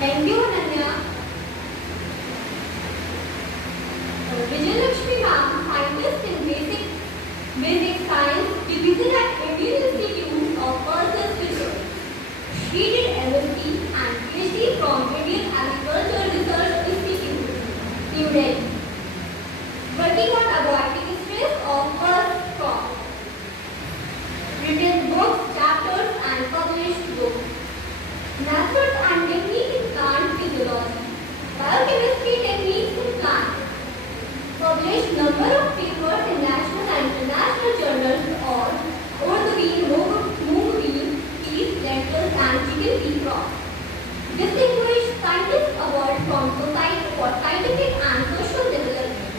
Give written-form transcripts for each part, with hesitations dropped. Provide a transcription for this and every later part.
Thank you, Ananya. Vijayalakshmi ma'am, scientist in basic science division at Indian Institute of Earth Research. She did MSc and PhD from Indian Agriculture Research Institute, New Delhi, working on aquatic stress of earth crops. Written books, chapters, and published books. Methods and techniques in plant physiology, biochemistry techniques in plants. Published number of papers in national and international journals on oat wheat, moong wheat, peas, lentils, and chicken pea crops. Distinguished Scientist Award from Society for Scientific and Social Development.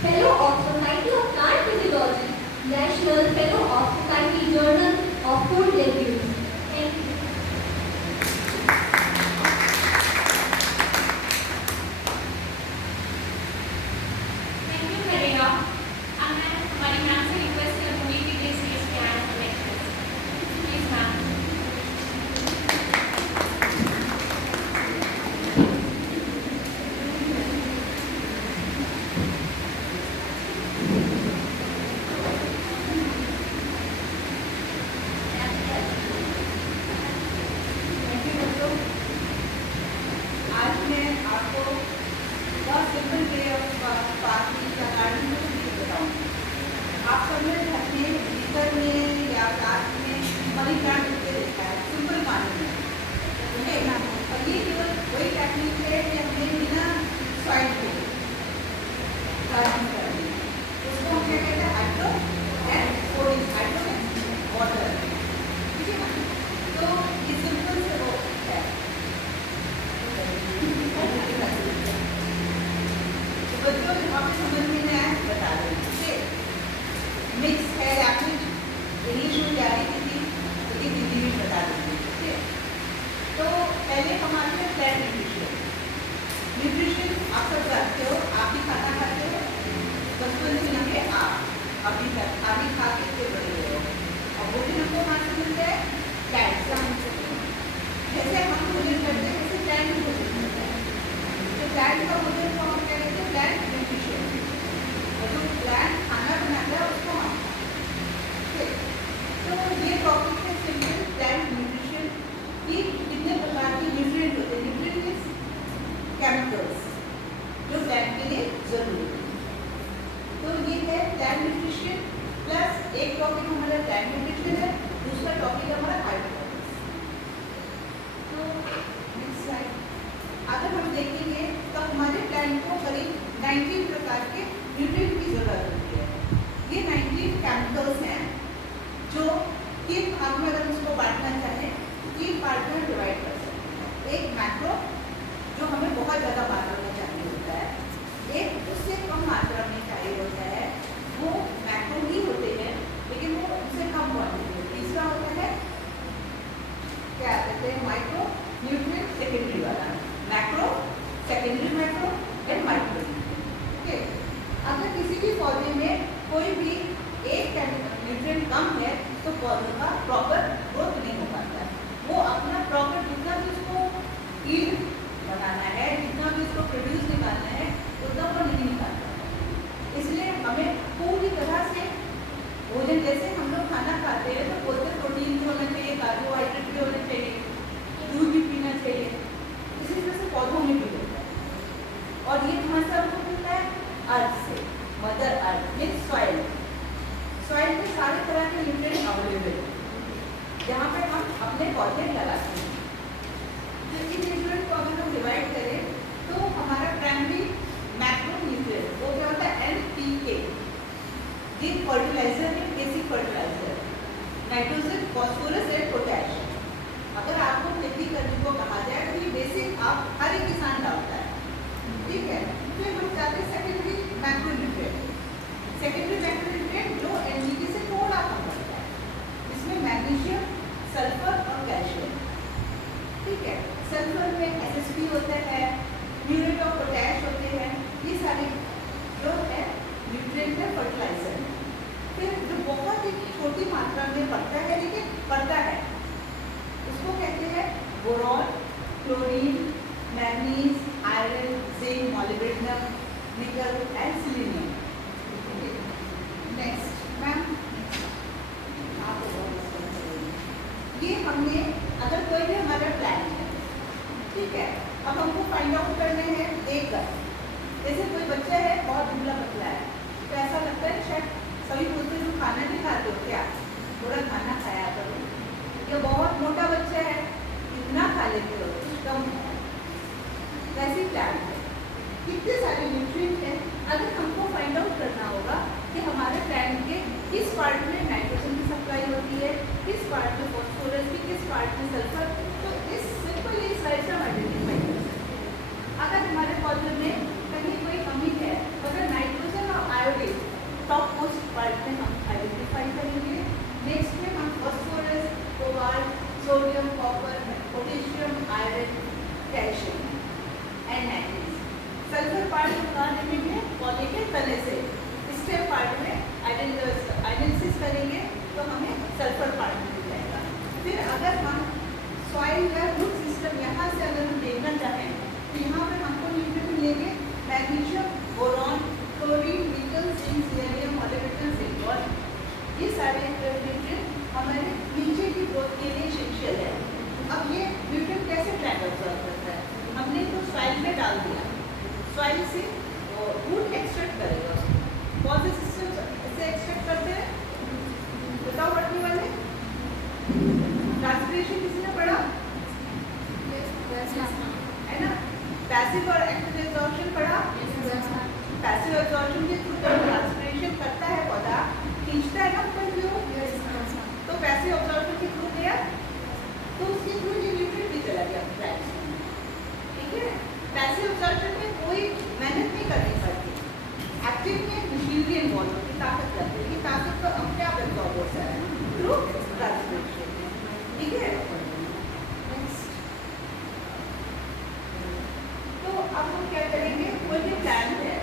Fellow of Society of Plant Physiology, National Fellow of Society Journal of Food Reviews. Thank you. Thank you, Maria. अब मैं हमारी ma'am से request करूँगी कि please stage पे आए हमें please ma'am. आज मैं आपको बहुत सिंपल वे ऑफ पार्किंग का गार्डन में बताऊँगी। आप सबने अपने भीतर में या क्लास में मनी प्लांट होते देखा है, सिंपल पानी में, ओके ना। और ये केवल वही टेक्निक है कि हमने बिना सॉइल के गार्डन कर दी। उसको हम क्या कहते हैं, hydro and coding, hydro and water, ठीक है ना। तो ये सिंपल से वो है। बच्चों यहाँ पे समझ में नहीं आया, बता रहे हैं, ठीक है। मिक्स है या फिर इंग्लिश में जा रही थी तो ये हिंदी में बता देंगे, ठीक है। तो पहले हमारे में प्लांट न्यूट्रिशन। न्यूट्रिशन आप सब जानते हो, आप भी खाना खाते हो, बचपन से लेके आप अभी तक अभी खा के इतने बड़े हुए हो। और भोजन हमको कहाँ से मिलता है, प्लांट से हमसे। जैसे हम भोजन करते हैं वैसे प्लांट भी भोजन करता है। तो प्लांट का भोजन को हम क्या कहते हैं, प्लांट न्यूट्रिशन। और जो प्लांट खाना बनाता है उसको हम, ठीक है। तो ये टॉपिक है सिंपल प्लांट न्यूट्रिशन की कितने प्रकार के न्यूट्रिएंट होते हैं। न्यूट्रिएंट मींस केमिकल्स जो प्लांट के लिए जरूरी है। तो ये है प्लांट न्यूट्रिशन प्लस एक टॉपिक हमारा प्लांट न्यूट्रिशन है, दूसरा टॉपिक हमारा हाइड्रोलॉजिक्स। तो नेक्स्ट स्लाइड। अगर हम देखेंगे तो हमारे प्लांट को करीब 19 प्रकार के न्यूट्रिएंट की जरूरत होती है। ये 19 केमिकल्स हैं जो तीन भाग में अगर उसको बांटना चाहें तो 3 पार्ट में डिवाइड कर सकते हैं। एक मैक्रो जो हमें बहुत ज़्यादा मात्रा में चाहिए होता है, एक उससे कम मात्रा में चाहिए होता है, वो मैक्रो ही होते हैं लेकिन वो उससे कम क्वांटिटी होती है। तीसरा होता है क्या कहते हैं, माइक्रो न्यूट्रिएंट सेकेंडरी वाला, macro, secondary macro and micro, ठीक है। अगर किसी भी पौधे में कोई भी एक न्यूट्रिएंट कम है तो पौधे का प्रॉपर ग्रोथ नहीं हो पाता है। वो अपना प्रॉपर जितना भी उसको ईल्ड बनाना है, जितना भी उसको प्रोड्यूस निकालना है, उतना वो नहीं निकाल पाता। इसलिए हमें पूरी तरह से भोजन, जैसे हम लोग खाना खाते हैं तो बोलते हैं प्रोटीन भी होना चाहिए, कार्बोहाइड्रेट भी होना चाहिए, दूध भी पीना चाहिए। इसी तरह से पौधों में भी होता है। और ये कहाँ से हमको मिलता है, अर्थ से, mother earth means soil. Soil में सारे तरह के न्यूट्रिएंट अवेलेबल है जहाँ पे हम अपने पौधे लगाते हैं। तो इन न्यूट्रिएंट को अगर हम डिवाइड करें तो हमारा प्राइमरी मैक्रो न्यूट्रिएंट वो क्या होता है, NPK। ये फर्टिलाइजर है, basic fertiliser, nitrogen, phosphorus and potassium. अगर आपको खेती करने को कहा जाए तो ये बेसिक आप हर एक किसान डालता है, ठीक है। फिर हम जाते हैं secondary macro nutrient. Secondary macro nutrient जो NPK से थोड़ा कम होता है, इसमें मैग्नीशियम, सल्फर और कैल्शियम, ठीक है। सल्फर में SSP होता है, म्यूरेट ऑफ पोटैश होते हैं, ये सारे जो है न्यूट्रिएंट है फर्टिलाइजर। फिर जो बहुत ही छोटी मात्रा में पड़ता है लेकिन पड़ता है, उसको कहते हैं boron, chlorine, manganese, iron, zinc, molybdenum, निकल एंड सिलीनियम। नेक्स्ट मैम, ये हमने, अगर कोई भी हमारा प्लान है, ठीक है, अब हमको फाइंड आउट करने हैं देखकर। जैसे कोई बच्चा है बहुत दुबला पतला है, तो ऐसा लगता है शायद सभी बोलते हैं तुम खाना नहीं खाते हो क्या, थोड़ा खाना खाया करो। या बहुत मोटा बच्चा है, इतना खा लेते हो, कुछ कम है। वैसे प्लान है, कितने सारे न्यूट्रिएंट हैं। अगर हमको फाइंड आउट करना होगा कि हमारे प्लांट के किस पार्ट में नाइट्रोजन की सप्लाई होती है, किस पार्ट में फॉस्फोरस की, किस पार्ट में सल्फर, तो इस सिंपल ये स्लाइड से हम आइडेंटिफाई कर सकते हैं। अगर हमारे पौधे में कहीं कोई कमी है, अगर नाइट्रोजन और आयोडीन टॉप मोस्ट पार्ट में हम आइडेंटिफाई करेंगे। नेक्स्ट में हम phosphorus, cobalt, sodium, copper, potassium, iron, calcium and manganese. Sulphur part बता देंगे पौधे के तने से, स्टेम पार्ट में आइडेंटिसिस करेंगे तो हमें सल्फर पार्ट मिल जाएगा। फिर अगर हम सॉइल या रूट सिस्टम यहाँ से अगर हम देखना चाहें तो यहाँ पर हमको न्यूट्रिएंट मिलेंगे मैग्नीशियम, बोरॉन, क्लोरीन, निकल, जिंक, सिलेनियम, मोलिब्डेनम, जिंक। ये सारे न्यूट्रिएंट हमारे नीचे की ग्रोथ के लिए एसेंशियल है। अब ये न्यूट्रिएंट कैसे प्लांट ऑब्जर्व करता है, हमने तो सॉइल में डाल दिया, सॉइल से रूट एक्सट्रैक्ट करेगा। कौन से सिस्टम से एक्सट्रैक्ट करते हैं बताओ पढ़ने वाले? ट्रांसपिरेशन किसी ने पढ़ा है ना? पैसिव और एक्टिव एब्जॉर्प्शन पढ़ा? पैसिव एब्जॉर्प्शन के थ्रू जब ट्रांसपिरेशन करता है पौधा, खींचता है ना ऊपर की ओर, तो पैसिव एब्जॉर्प्शन के थ्रू गया, तो उसके थ्रू ये न्यूट्रिएंट भी चला गया प्लांट्स में। ठीक है, पैसिव एब्जॉर्प्शन में कोई मेहनत नहीं करनी पड़ती, एक्टिव में मशीनरी इन्वॉल्व होती, ताकत लगती है, ताकत तो अपने आप एब्जॉर्ब होता है थ्रू ट्रांसपिरेशन। ठीक है, तो अब हम क्या करेंगे, कोई भी प्लान है,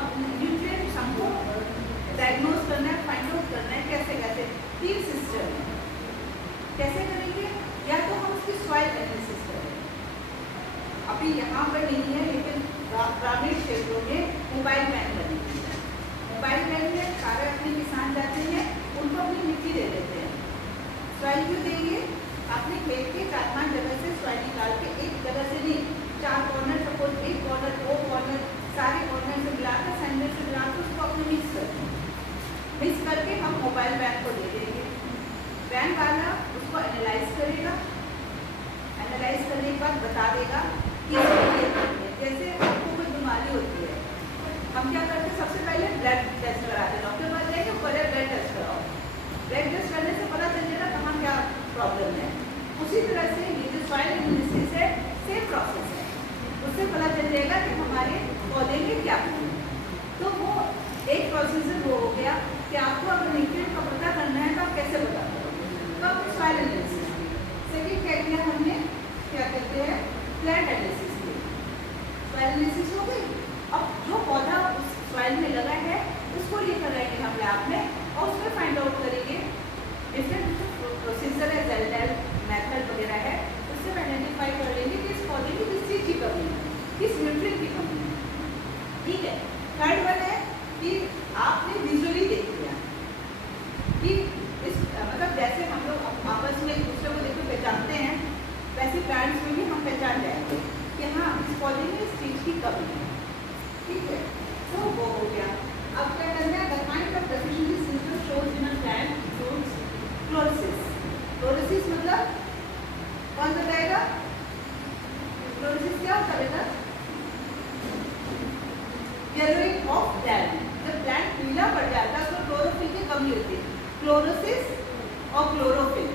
अब न्यूट्रिएंट हमको डायग्नोज करना है, फाइंड आउट करना है कैसे कैसे, 3 सिस्टम है। कैसे करेंगे, या तो हम उसकी सॉइल एनालिसिस करेंगे, अभी यहाँ पर नहीं है लेकिन ग्रामीण क्षेत्रों में मोबाइल वैन बनी हुई है। मोबाइल वैन में सारे अपने किसान जाते हैं, उनको अपनी मिट्टी दे देते हैं। सॉइल क्यों देंगे, अपने खेत के 4-5 जगह से सॉइल निकाल के, एक जगह से नहीं, 4 कॉर्नर, सपोज 1 कॉर्नर, 2 कॉर्नर, सारे कॉर्नर से मिलाकर, सेंटर से मिलाकर उसको अपने मिक्स करते हैं। मिक्स करके हम मोबाइल वैन को दे देंगे, वैन वाला उसको एनालाइज करेगा, एनालाइज करने के बाद बता देगा कि जैसे आपको कोई बीमारी होती है, हम क्या करते हैं, सबसे पहले ब्लड टेस्ट कराते हैं, डॉक्टर पास जाएंगे, पहले ब्लड टेस्ट कराओ, ब्लड टेस्ट करने से पता चल जाएगा कहाँ क्या प्रॉब्लम है। उसी तरह से ये जो सॉइल एनालिसिस है, सेम प्रोसेस है, उससे पता चल जाएगा कि हमारे पौधे में क्या प्रॉब्लम है। तो वो एक प्रोसीजर वो हो गया कि आपको अगर न्यूट्रिएंट का पता करना है तो आप कैसे पता करोगे, तो आप सॉइल एनालिसिस। सेकेंड क्या किया हमने, क्या कहते हैं, प्लांट एनालिसिस। सॉइल एनालिसिस हो गई, अब जो पौधा उस सॉइल में लगा है उसको लेकर आएंगे हम लैब में और उसमें फाइंड आउट करेंगे डिफरेंट प्रोसीजर है, जेल मेथड वगैरह है, उससे आइडेंटिफाई कर लेंगे कि इस पौधे की किस चीज़ की कमी है, किस न्यूट्रिएंट की कमी है। ठीक है, थर्ड वन है कि आपने विजुअली देख लिया कि इस मतलब जैसे हम लोग आपस में एक दूसरे को देखकर पहचानते हैं, वैसे प्लांट्स में भी हम पहचान जाएंगे कि हाँ इस पौधे में इस चीज़ की कमी है। ठीक है, तो वो हो गया। अब क्या करना है, the kind of deficiency symptom shows in a plant includes chlorosis. Chlorosis मतलब कौन बताएगा, क्लोरोसिस क्या होता है बेटा? येलोइंग ऑफ प्लांट, जब प्लांट पीला पड़ जाता है तो क्लोरोफिल की कमी होती है। क्लोरोसिस और क्लोरोफिल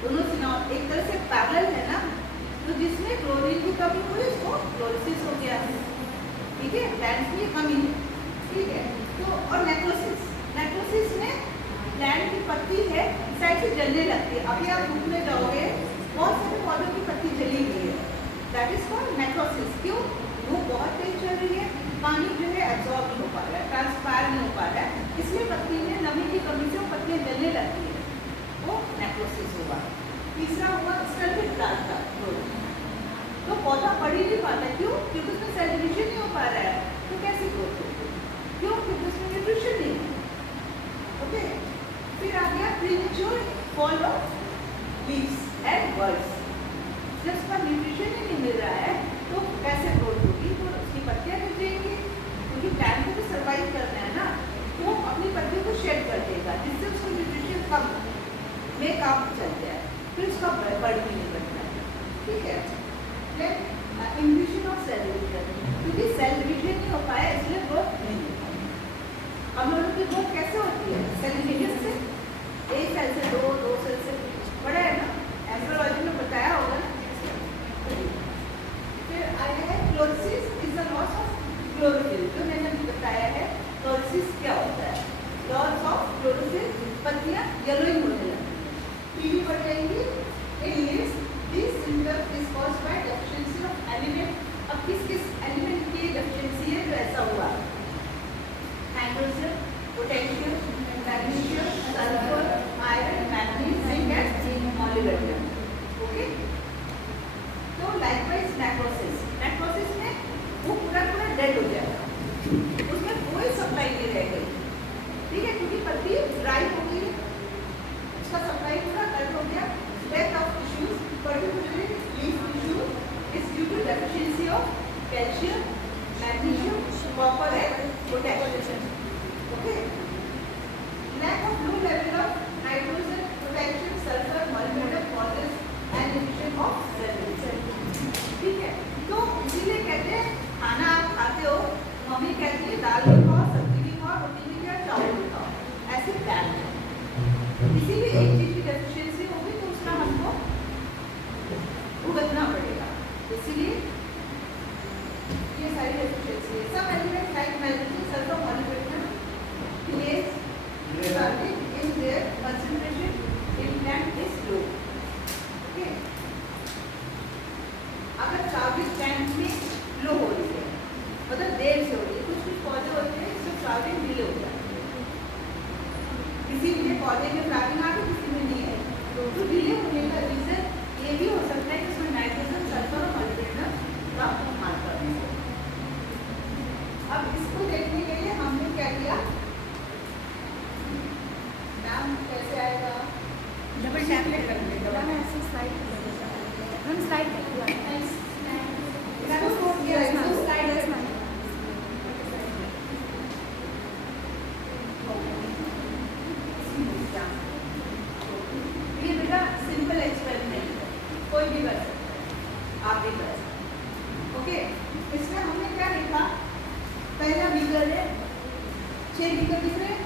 दोनों एक तरह से पैरेलल है ना, तो जिसमें क्लोरीन की कमी हुई उसको क्लोरोसिस हो गया है। ठीक है, प्लांट की कमी है। ठीक है, तो और नेक्रोसिस, नेक्रोसिस में प्लांट की पत्ती है साइड से जलने लगती है। अभी आप धूप में जाओगे, बहुत सारे पौधों की पत्ती जली हुई है, दैट इज कॉल्ड नेक्रोसिस। क्यों, धूप बहुत तेज चल रही है, पानी जो है एब्जॉर्ब नहीं हो पा रहा है, ट्रांसपायर नहीं हो पा रहा है, इसलिए पत्ती में नमी की कमी से वो पत्तियाँ जलने लगती है, वो नेक्रोसिस होगा। तीसरा हुआ स्टर्बिक प्लांट का ग्रोथ, तो पौधा बढ़ ही नहीं पाता। क्यों? क्योंकि उसमें सेल डिवीजन नहीं हो पा रहा है। तो कैसे ग्रोथ होगी? क्यों? क्योंकि उसमें न्यूट्रिशन नहीं है। ओके, फिर आ गया premature fall of leaves and birds. जब उसका न्यूट्रिशन ही नहीं मिल रहा है तो कैसे ग्रोथ होगी? तो उसकी पत्तियां गिर जाएंगी, क्योंकि प्लांट को तो सर्वाइव करना है ना, तो अपनी पत्तियों को शेड कर देगा, जिससे उसको न्यूट्रिशन कम में काम चल जाए, फिर उसका बर्ड भी नहीं बनता है। ठीक है, इंक्रीशन ऑफ सेल डिवीजन, क्योंकि सेल डिवीजन नहीं हो पाया इसलिए ग्रोथ नहीं हो पाई। हम लोगों की ग्रोथ कैसे होती है? सेल डिवीजन से, एक सेल से दो सेल से बड़ा है ना, एम्ब्रियोलॉजी में बताया होगा ना। फिर आया है chlorosis is the loss of chlorophyll, जो मैंने बताया है क्लोरोसिस क्या होता है। लॉस ऑफ क्लोरोफिल, पत्तियां येलोइंग होने लगती हैं, पीली पड़ जाएंगी in leaves. This symptom is caused by deficiency of element. अब किस किस एलिमेंट की डेफिशिएंसी है जो ऐसा हुआ? Hydrogen, potassium, magnesium, sulphur, iron, manganese, zinc and molybdenum. Okay, तो लाइकवाइज नेक्रोसिस, नेक्रोसिस में वो पूरा डेड हो जाएगा, उसमें कोई सप्लाई नहीं रह गई। ठीक है, क्योंकि पत्ती ड्राई हो गई, उसका सप्लाई पूरा कट हो गया। Death of tissues, particularly leaf tissue, is due to deficiency of calcium, magnesium, copper and potassium. Okay, lack of low level of nitrogen, potassium, sulphur, molybdenum causes animation of cell division. ठीक है, तो इसीलिए कहते हैं खाना आप खाते हो, मम्मी कहती है दाल भी खाओ, सब्जी भी खाओ, रोटी भी खाओ, चावल भी खाओ, ऐसे प्लान है। किसी भी एक चीज की डेफिशिएंसी होगी तो उसका हमको भुगतना पड़ेगा। इसीलिए ये सारी डेफिशिएंसी है। सब element like magnesium, sulphur, molybdenum plays in their concentration in plant is low. Okay, अगर फ्लावरिंग प्लांट में लो हो रही है, मतलब देर से हो रही है, कुछ पौधे होते हैं जिसमें फ्लावरिंग डिले हो जाती है, किसी में पौधे में फ्लावरिंग आ गई, किसी में नहीं है, तो डिले होने का रीजन ये भी हो सकता है कि उसमें नाइट्रोजन, सल्फर और मॉलिब्डेनम का मात्रा में हो। अब इसको देखने के लिए हमने क्या किया? नाम कैसे आएगा? डबल टैप कर देगा मैं ऐसे स्लाइड कर देगा, हम स्लाइड कर दिया इसको नोट किया, इसको स्लाइड करना। ये बेटा सिंपल एक्सपेरिमेंट है, कोई भी कर सकता है, आप भी कर सकते हैं। ओके, इसमें हमने क्या देखा? पहला बीकर है, 6 बीकर दिख रहे हैं।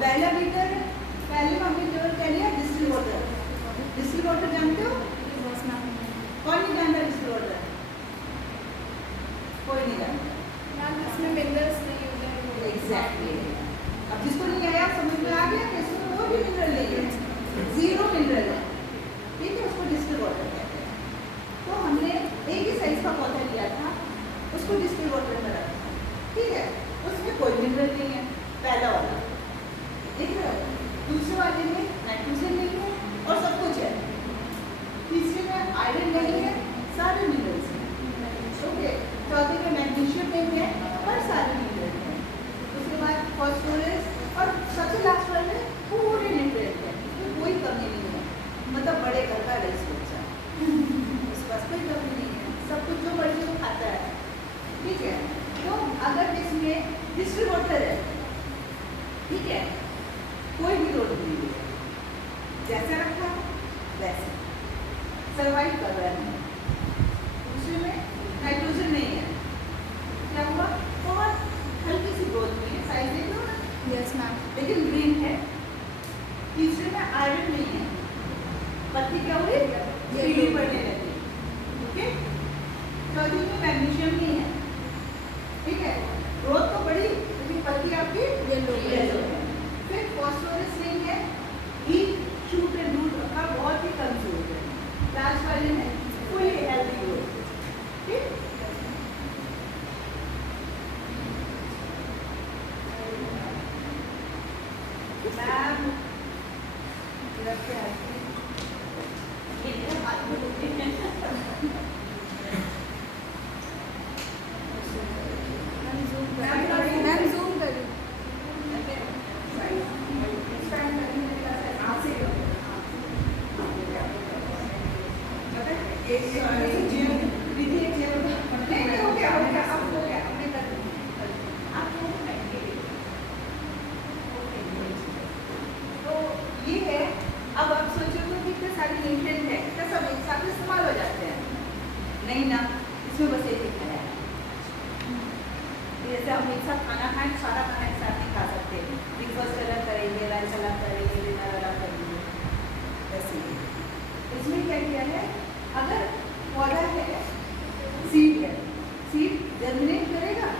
पहला बीकर है, पहले में हमने केवल कह लिया डिस्टिल वाटर। डिस्टिल वाटर जानते हो? कौन नहीं जानता डिस्टिल वाटर? कोई नहीं जानता। इसमें मिनरल्स नहीं होते। एग्जैक्टली। अब जिसको नहीं आया समझ में आ गया कि इसमें कोई भी मिनरल नहीं है, जीरो मिनरल है। ठीक है, उसको डिस्टिल वाटर कहते हैं। तो हमने एक ही साइज का पौधा लिया था, उसको डिस्टिल वाटर में रखा। ठीक है, उसमें कोई मिनरल नहीं है, पहला वाला देख रहे हो। दूसरे वाले में नाइट्रोजन नहीं है और सब कुछ है। तीसरे में आयरन नहीं है, सारे मिनरल्स हैं। ओके, चौथे में मैग्नीशियम नहीं है और सारे मिनरल हैं। उसके बाद फॉस्फोरस और सबसे लास्ट वाले में पूरे न्यूट्रिएंट हैं, इसमें कोई कमी नहीं है। मतलब बड़े घर का रईस बच्चा, उसके पास कोई कमी नहीं है, सब कुछ जो मर्जी वो खाता है। ठीक है, तो अगर इसमें डिस्टिल वाटर है, ठीक है, कोई भी ग्रोथ नहीं है, जैसे रखा वैसे सर्वाइव कर रहा है। दूसरे में नाइट्रोजन नहीं है, क्या हुआ? बहुत हल्की सी ग्रोथ हुई है, साइज देख लो ना। Yes ma'am. लेकिन ग्रीन है। तीसरे में आयरन नहीं है, पत्ती क्या हुई? पीली पड़ने लगी। ओके, चौथी में मैग्नीशियम नहीं है। ठीक है, ग्रोथ तो बड़ी लेकिन पत्ती आपकी येलो है। फिर फॉस्फोरस नहीं है, ईट, शूट एंड रूट रखा, बहुत ही कमजोर है। लास्ट वाले में फुली हेल्दी ग्रोथ। ठीक, मैम रखे विधि एक चेयर नहीं हो गया अब हो गया हमने कर दिया आप लोगों को बैठिए तो ये है अब आप सोचो तो कितने सारे न्यूट्रिएंट है तो सब एक साथ इस्तेमाल हो जाते हैं नहीं ना इसमें बस एक ही खाना है जैसे हम एक साथ खाना खाएं सारा खाना एक साथ नहीं खा सकते ब्रेकफास्ट अलग करेंगे लंच अलग करेंगे डिनर अलग करेंगे ऐसे ही इसमें क्या किया है अगर पौधा है सीड है सीड जर्मिनेट करेगा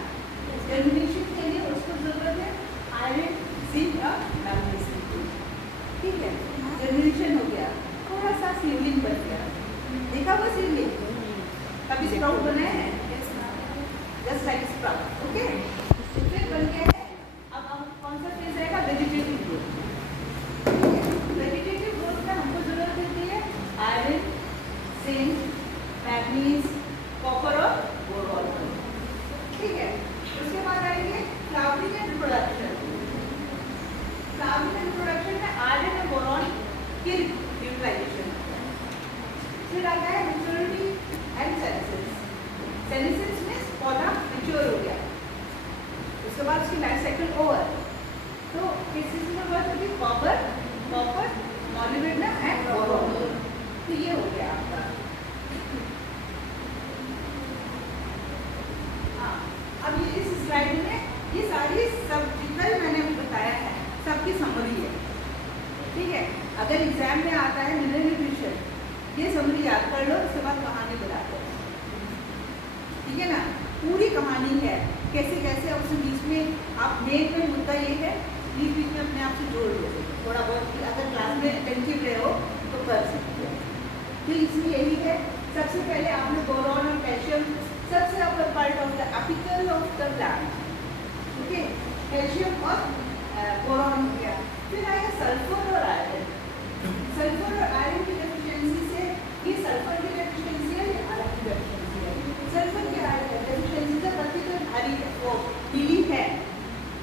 जर्मिनेशन के लिए उसको जरूरत है आयरन जिंक और मैग्नीशियम की ठीक है जर्मिनेशन हो गया थोड़ा सा सीडलिंग बन गया देखा वो सीडलिंग कभी स्प्राउट बनाया है जस्ट लाइक स्प्राउट ओके फिर बन गया है अब कौन सा फेज रहेगा वेजिटेटिव ग्रोथ वेजिटेटिव ग्रोथ में हमको जरूरत होती है आयरन जिंक मैग्नीज कॉपर और बोरॉन ठीक है उसके बाद आएंगे flowering and production flowering and production में आयरन और बोरॉन की यूटिलाइजेशन फिर आता है मैच्योरिटी एंड सेनेसेंस सेनेसेंस में पौधा मैच्योर हो गया उसके बाद उसकी लाइफ साइकिल ओवर तो किस चीज में बात होगी copper copper molybdenum and boron तो ये हो गया आपका हाँ अब ये इस स्लाइड में ये सारी सब जितना भी मैंने बताया है सबकी समरी है ठीक है अगर एग्जाम में आता है मिनरल न्यूट्रिशन ये समरी याद कर लो उसके बाद कहानी बता दो ठीक है ना पूरी कहानी है कैसे कैसे उसके बीच में आप मेन मुद्दा ये है बीच बीच में अपने आप से जोड़ लो थोड़ा बहुत अगर क्लास में अटेंटिव रहे हो तो कर सकते हो फिर इसमें यही है सबसे पहले आपने बोरॉन और कैल्शियम सबसे upper part of the apical of the plant okay calcium और बोरॉन हो गया फिर आया सल्फर और आयरन सल्फर और आयरन की डेफिशिएंसी से ये सल्फर की डेफिशिएंसी है या आयरन की डेफिशिएंसी है सल्फर की डेफिशिएंसी से पत्ती तो भारी वो नीली है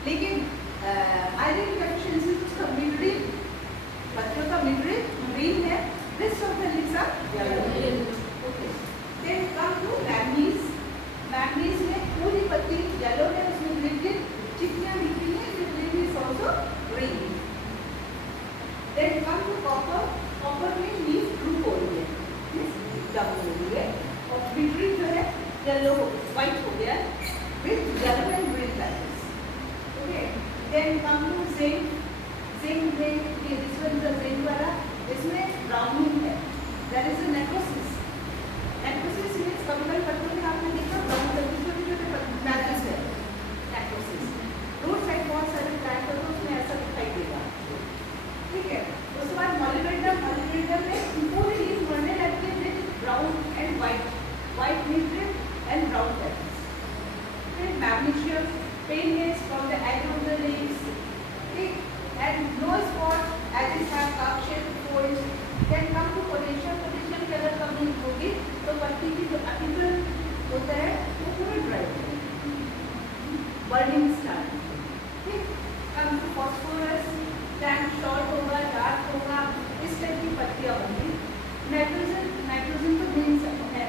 लेकिन आयरन की डेफिशिएंसी उसका मिड पत्तियों का मिड ग्रीन है rest of the leaves are yellow okay then come to manganese manganese में पूरी पत्ती येलो है उसमें लिक्विड चिकनियां दिखती हैं जो green is also green then come to copper copper में लीफ ड्रूप हो रही है डब हो रही है और मिड जो है येलो व्हाइट हो गया with yellow and green patches okay then come to zinc zinc में ये दिस वन द जिंक वाला इसमें ब्राउनिंग है that is a necrosis necrosis means कभी पत्तों में आपने देखा ब्राउन कलर के छोटे-छोटे पैचेस है नेक्रोसिस रोड साइड बहुत सारे प्लांट होते हैं उसमें ऐसा दिखाई देगा ठीक है उसके बाद मॉलिब्डेनम में पूरी लीफ मरने लगती है with brown and white nutrient and brown patches फिर magnesium painless from the edge of the leaves ठीक and no spots as it have cup shaped folds then come to potassium की अगर कमी होगी तो पत्ती की जो एपिकल होता है वो पूरा ड्राई होगा बर्निंग स्टार्ट ठीक come to phosphorus tank short होगा डार्क होगा इस टाइप की पत्तियां होंगी नाइट्रोजन तो मेन है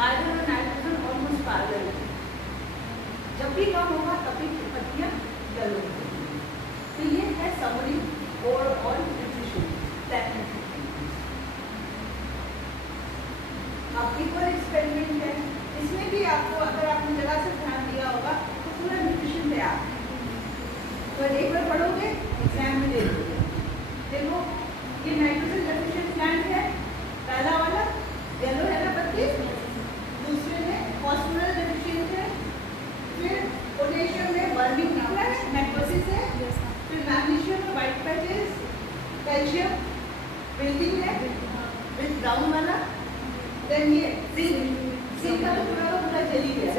आयरन और नाइट्रोजन ऑलमोस्ट पैरेलल जब भी कम होगा तभी पत्तियां येलो होगी तो ये है समरी ओवरऑल न्यूट्रिशन अब एक और एक्सपेरिमेंट है इसमें भी आपको अगर आपने जगह से ध्यान दिया होगा तो पूरा न्यूट्रिशन तैयार तो एक बार पढ़ोगे एग्जाम में दे दोगे देखो ये नाइट्रोजन डेफिशिएंट प्लांट है पहला वाला येलो है ना पत्ती दूसरे में फॉस्फोरस डेफिशिएंट है फिर पोटेशियम में बर्निंग निकला है नेक्रोसिस है फिर मैग्नीशियम में वाइट पैचेस कैल्शियम बिल्डिंग है विद ब्राउन वाला देन ये जिंक का तो पूरा जली गया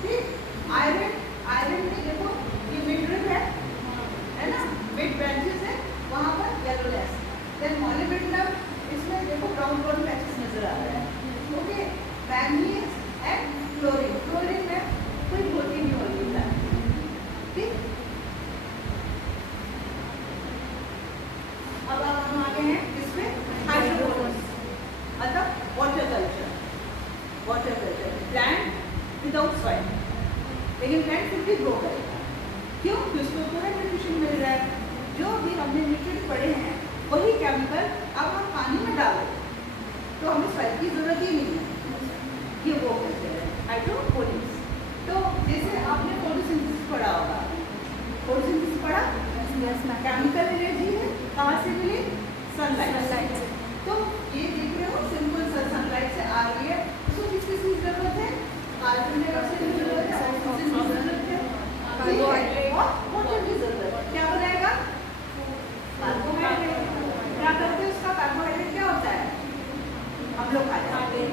ठीक आयरन में देखो ये मिड है ना मिड ब्रांचेस है वहाँ पर येलोनेस देन मॉलिब्डेनम इसमें देखो ब्राउन पैचेस नजर आ रहा है ओके मैग्नीज एंड क्लोरीन में कोई होती नहीं होगी ठीक अब हम आगे हैं इसमें हाइड्रोपोनिक्स मतलब नेचुरली ग्रो करेगा। क्यों? क्योंकि उसको पूरा न्यूट्रिशन मिल रहा है। जो भी हमने न्यूट्रिएंट पढ़े हैं वही केमिकल अब हम पानी में डालो तो हमें सॉइल की जरूरत ही नहीं है। ये वो करते हैं हाइड्रोपोनिक्स। तो जैसे आपने फोटोसिंथेसिस पढ़ा होगा, फोटोसिंथेसिस पढ़ा, केमिकल एनर्जी है, कहाँ से मिली? सनलाइट से। तो ये देख रहे हो सिंपल सनलाइट से आ रही है, उसको किस चीज़ की जरूरत है? कार्बन डाइऑक्साइड की जरूरत है, ऑक्सीजन की जरूरत है, कार्बोहाइड्रेट और वाटर की जरूरत है। क्या बनाएगा? कार्बोहाइड्रेट। क्या करते हैं उसका? कार्बोहाइड्रेट क्या होता है? हम लोग खाते हैं,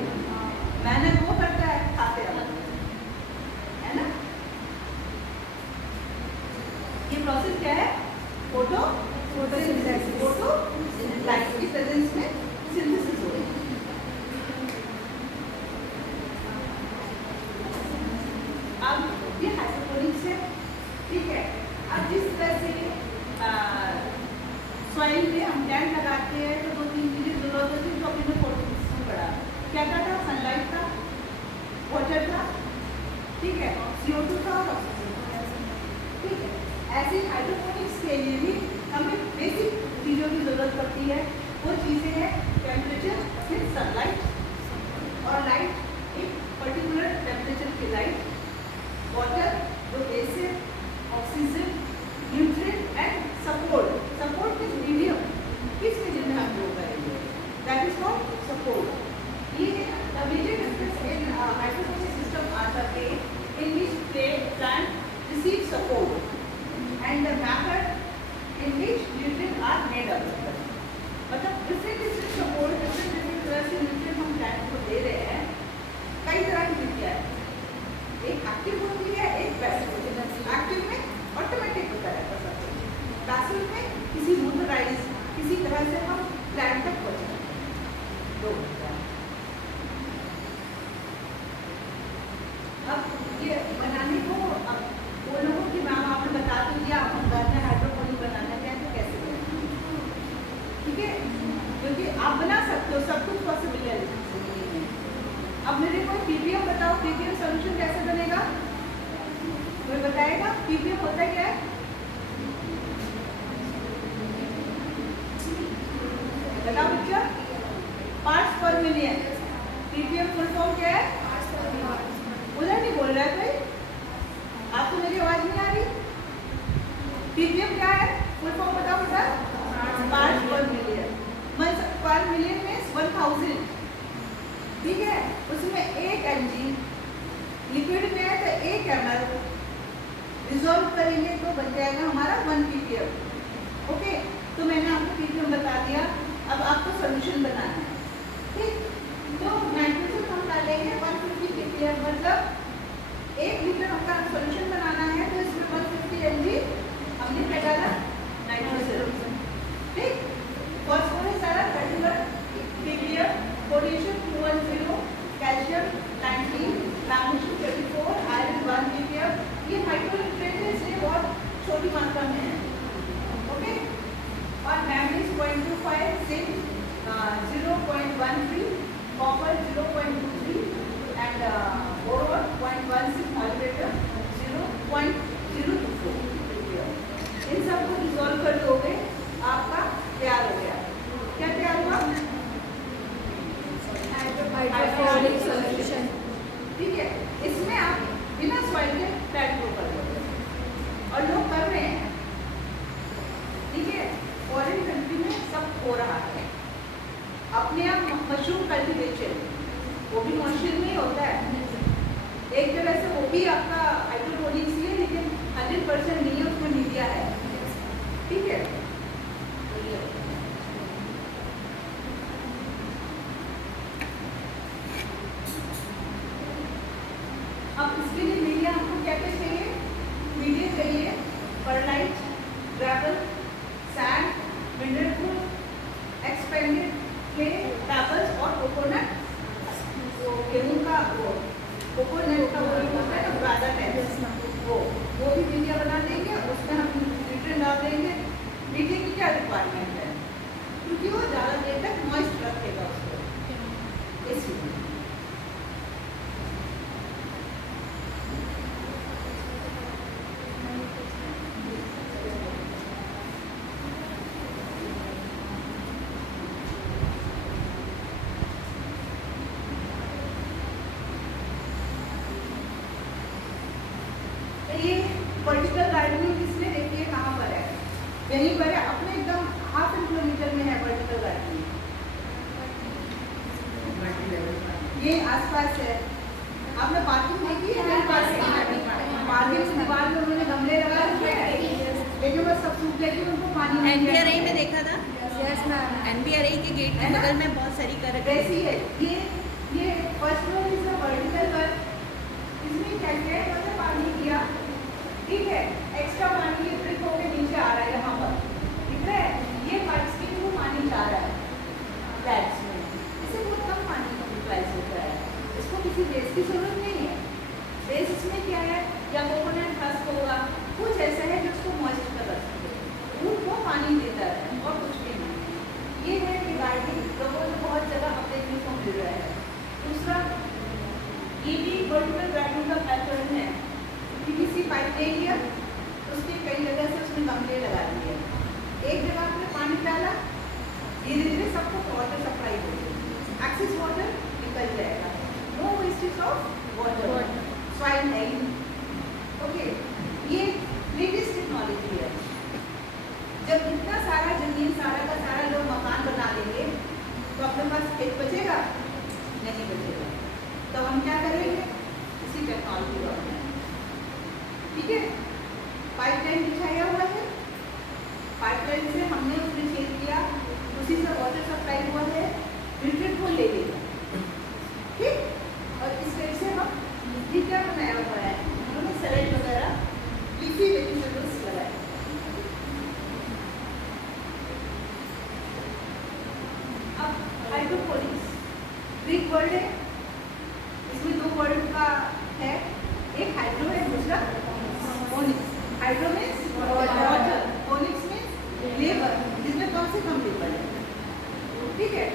मेहनत वो करता है, खाते हैं, है ना? ये प्रोसेस क्या है? फोटोसिंथेसिस। फोटो लाइट की प्रेजेंस में सिंथेसिस हो रही है। अब ये हाइड्रोपोनिक्स है, ठीक है। अब जिस तरह से सॉइल में हम प्लांट लगाते हैं तो 2-3 चीज़ें जरूरत होती है जो अपने फोटोसिंथेसिस में पढ़ा। क्या क्या था? सनलाइट था, वाटर था, ठीक है, CO2 था और ऑक्सीजन था, ठीक है। ऐसे हाइड्रोपोनिक्स के लिए भी हमें बेसिक चीज़ों की ज़रूरत पड़ती है। वो चीज़ें हैं टेम्परेचर, फिर सनलाइट और लाइट एक पर्टिकुलर टेम्परेचर की लाइट, वाटर जो बेस है, oxygen, nutrient and support. Support किस मीडियम, किस मीडियम में हम ग्रो करेंगे, दैट इज कॉल्ड सपोर्ट। ये major difference in hydroponic system are the way in which plant receive support and the method in which nutrients are made available। मतलब different support, different तरह से nutrient हम plant को दे रहे हैं। कई तरह की विधियाँ है, एक एक्टिव होती है, एक पैसिव होती है। एक्टिव में ऑटोमेटिक होता है सब कुछ, पैसिव में किसी मोटराइज किसी तरह से हम प्लांट तक पहुँचाते हैं। दो अब ये बनाने को अब वो लोगों की मैम आपने बता दिया आप घर में हाइड्रोपोनिक बनाना चाहें तो कैसे बनाना, ठीक है, क्योंकि आप बना सकते हो, सब कुछ पॉसिबल है जिंदगी में। अब मेरे को पीपीएम बताओ, पीपीएम सॉल्यूशन कैसे बनेगा? कोई बताएगा पीपीएम होता क्या है? बताओ बच्चा। पार्ट्स पर मिलियन। पीपीएम फुल फॉर्म क्या है? उधर नहीं बोल रहा है कोई? आपको मेरी आवाज नहीं आ रही? पीपीएम क्या है? फुल फॉर्म बताओ बेटा। पार्ट्स पर मिलियन। पर मिलियन में 1000, ठीक है। उसमें 1 mg लिक्विड में है तो 1 ml डिजोल्व करेंगे तो बन जाएगा हमारा 1 ppm। ओके, तो मैंने आपको पीपीएम बता दिया। अब आपको सोल्यूशन बनाना है, ठीक। तो नाइट्रोजन हम डालेंगे 150 ppm, मतलब 1 लीटर हमका सोल्यूशन बनाना है तो इसमें 150 mg हमने क्या डाला? नाइट्रोजन, ठीक। फॉस्फोरस डाला 31 ppm, potassium 210, calcium 90, magnesium 34, iron 1 ppm। ये माइक्रोन्यूट्रिएंट है इसलिए बहुत छोटी मात्रा में है, ओके। और manganese 0.25, zinc 0.13, copper 0.23 and boron 0.16, molybdenum 0.024। इन सबको डिसॉल्व कर दोगे, आपका तैयार हो गया। क्या तैयार हुआ? हाइड्रोपोनिक सॉल्यूशन, ठीक है। इसमें आप बिना सॉइल के प्लांट ग्रो कर दोगे और लोग कर रहे हैं, ठीक है। फॉरेन कंट्री में सब हो रहा है। अपने आप मशरूम कल्टीवेशन वो भी मॉइस्चर में ही होता है। एक तरह से वो भी आपका हाइड्रोपोनिक्स ही है, लेकिन 100% नहीं है, उसमें मीडिया है, ठीक है। अब इसके लिए मीडिया आपको क्या क्या चाहिए? मीडिया चाहिए perlite, gravel, sand, mineral food, expanded clay, pebbles और कोकोनट। गेहूं का वो कोकोनट का वो होता है ना गादा टाइप, वो भी मीडिया बना देंगे। उसमें हम न्यूट्रिएंट डाल देंगे। मीडिया की क्या रिक्वायरमेंट है? क्योंकि वो ज़्यादा देर तक मॉइस्ट रखेगा उसको, इसलिए। ये आसपास है। आपने पार्किंग देखी है? पार्किंग से दीवार में उन्होंने गमले लगा रखे हैं, लेकिन वो सब सूख गए थे, उनको पानी नहीं दिया। NBRI में देखा था, यस मैम। NBRI के गेट के है ना? बगल में बहुत सारी कर रखी वैसी है ये first floor is a vertical work. इसमें क्या किया है, मतलब पानी किया, ठीक है, एक्स्ट्रा पानी ये ड्रिप होकर नीचे आ रहा है यहाँ पर, दिख रहा है? ये पाइप्स के थ्रू पानी जा रहा है फ्लैट्स में, इससे बहुत कम पानी यूटिलाइज होता है। इसको किसी बेस की जरूरत नहीं है। बेस इसमें क्या है, या कोकोनट हस्क होगा, कुछ ऐसा है जो उसको मॉइस्ट कर रखते हैं, रूट को पानी देता है और कुछ भी नहीं। ये है रिगार्डिंग लोगों को बहुत जगह अब देखने को मिल रहा है। दूसरा, ये भी वर्टिकल ग्राइंडिंग का पैटर्न है। पीवीसी पाइप ले लिया, उसके कई जगह से उसमें गमले लगा दिए, एक जगह आपने पानी डाला, धीरे धीरे सबको वाटर सप्लाई होगी, एक्सेस वाटर निकल जाएगा, no wastage of water, soil नहीं। ओके, ये लेटेस्ट टेक्नोलॉजी है। जब इतना सारा जमीन सारा का सारा लोग मकान बना लेंगे तो अपने पास खेत बचेगा नहीं बचेगा, तो हम क्या करेंगे, इसी टेक्नोलॉजी को अपनाएंगे। ठीक है, पाइपलाइन बिछाया हुआ है, पाइपलाइन से हमने उसमें छेद किया, उसी से वाटर सप्लाई हुआ है, फिल्टर को ले लेगा, ठीक। और इस तरह से हम ये क्या बनाया हुआ है, उन्होंने सैलेड वगैरह लीफी वेजिटेबल्स लगाए। अब हाइड्रोपोनिक्स ग्रीक वर्ड है, इसमें दो वर्ड का है, एक हाइड्रो है, दूसरा ponics. Hydro means water, ponics means labour, जिसमें कम से कम लेबर है, ठीक है।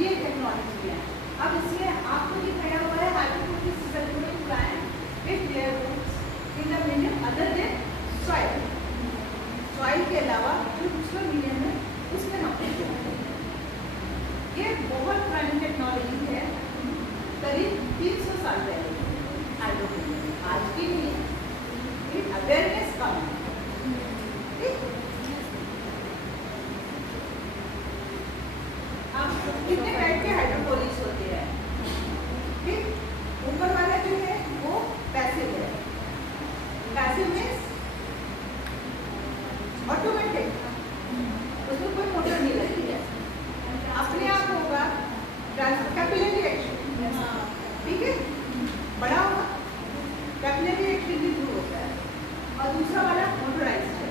ये टेक्नोलॉजी है। अब इसमें आपको दिखाया हुआ है hydroponics circulate plant with their roots in the medium other than soil. Soil के अलावा जो दूसरा मीडियम है उसमें हम ये बहुत पुरानी टेक्नोलॉजी है, करीब 300 साल पहले हाइड्रोपोनिक्स, आज की नहीं है, अवेयरनेस कम है, ठीक। अब कितने टाइप के हाइड्रोपोनिक्स होते हैं, ठीक। ऊपर वाला जो है वो पैसिव है, पैसिव मीन्स ऑटोमेटिक, उसमें कोई मोटर नहीं लगती है, अपने आप होगा, कैपिलरी एक्शन, ठीक है, बड़ा होगा, कैपिलरी एक्शन के थ्रू होता है। और दूसरा वाला मोटराइज्ड है,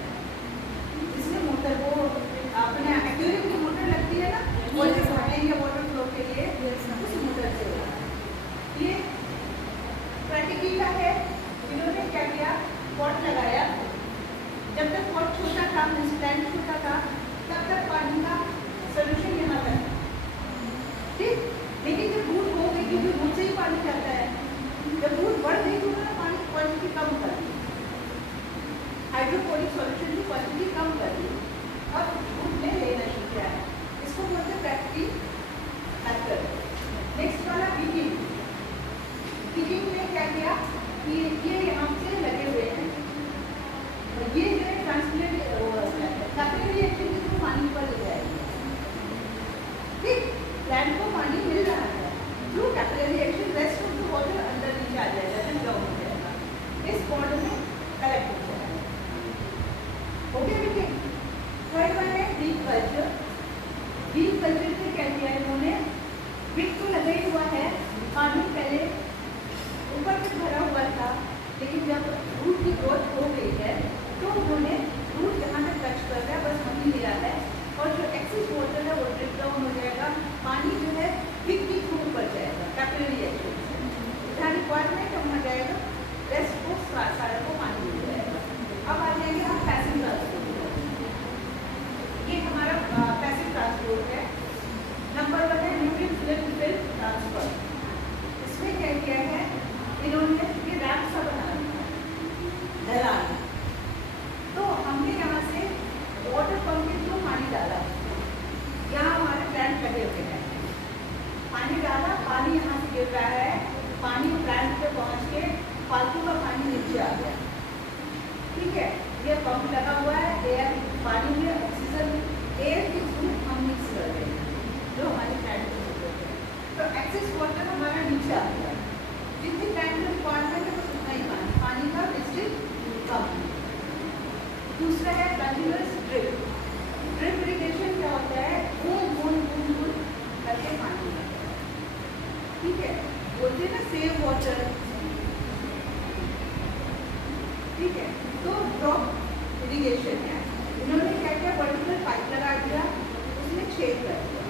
इसमें मोटर वो अपने एक्वेरियम की मोटर लगती है ना, वाटर सप्लाई या वाटर फ्लो के लिए, उस मोटर से होगा। ये प्रैक्टिकली का है, इन्होंने क्या किया, पॉट लगाया, जब तक पॉट छोटा था, प्लांट छोटा था, तब तक पानी का सोल्यूशन यहाँ तक था, ठीक। लेकिन जब रूट हो गई, क्योंकि रूट से ही पानी जाता है, जब रूट बढ़ गई तो उन्होंने पानी की क्वांटिटी कम कर दी, हाइड्रोपोनिक सॉल्यूशन की क्वांटिटी कम कर दी, अब रूट में लेना शुरू किया है, इसको बोलते हैं प्रैक्टिकल मेथड। नेक्स्ट वाला हीटिंग। हीटिंग में क्या किया कि ये यहाँ से लगे हुए हैं, और ये जो है ट्रांसप्लेंट कैपिलरी एक्शन के थ्रू पानी ऊपर ले जाएगी, ठीक। प्लांट को पानी मिल रहा है through capillary action, rest of the water अंदर नीचे आ जाएगा, जब डाउन हो जाएगा, इस पॉट में कलेक्ट हो जाएगा। ओके बेटे, थर्ड वन है डीप कल्चर। डीप कल्चर से क्या किया इन्होंने, विक तो लगा ही हुआ है, पानी पहले ऊपर तक भरा हुआ था, लेकिन जब रूट की ग्रोथ हो गई है तो उन्होंने रूट जहाँ तक टच कर रहा है बस वहीं लिया है, और जो एक्सेस वाटर है वो ड्रिप डाउन हो जाएगा, पानी जो है विक के थ्रू ऊपर जाएगा कैपिलरी एक्शन से, जहाँ रिक्वायरमेंट वहाँ जाएगा, रेस्ट को सारा को पानी मिल जाएगा। अब आ जाएंगे हम पैसिव ट्रांसपोर्ट, ये हमारा पैसिव ट्रांसपोर्ट है। नंबर 1 है न्यूट्रिएंट फिल्म ट्रांसफर। इसमें क्या किया है इन्होंने, ये रैप सा बना रखा है ढलान, तो हमने यहाँ से वाटर पंप के थ्रू पानी डाला, यहाँ हमारे प्लांट लगे हुए हैं, पानी डाला, पानी यहाँ से गिर रहा है, पानी प्लांट पे पहुँच के फालतू का पानी नीचे आ गया, ठीक है। ये पंप लगा हुआ है, एयर पानी में ऑक्सीजन एयर के थ्रू हम मिक्स कर रहे हैं जो हमारे प्लांट को जरूरत है, तो एक्सेस वाटर हमारा बोलते हैं ना सेव वाटर, ठीक है। तो ड्रॉप इरिगेशन है, इन्होंने क्या किया, पर्टिकुलर पाइप लगा दिया, उसमें छेद कर दिया,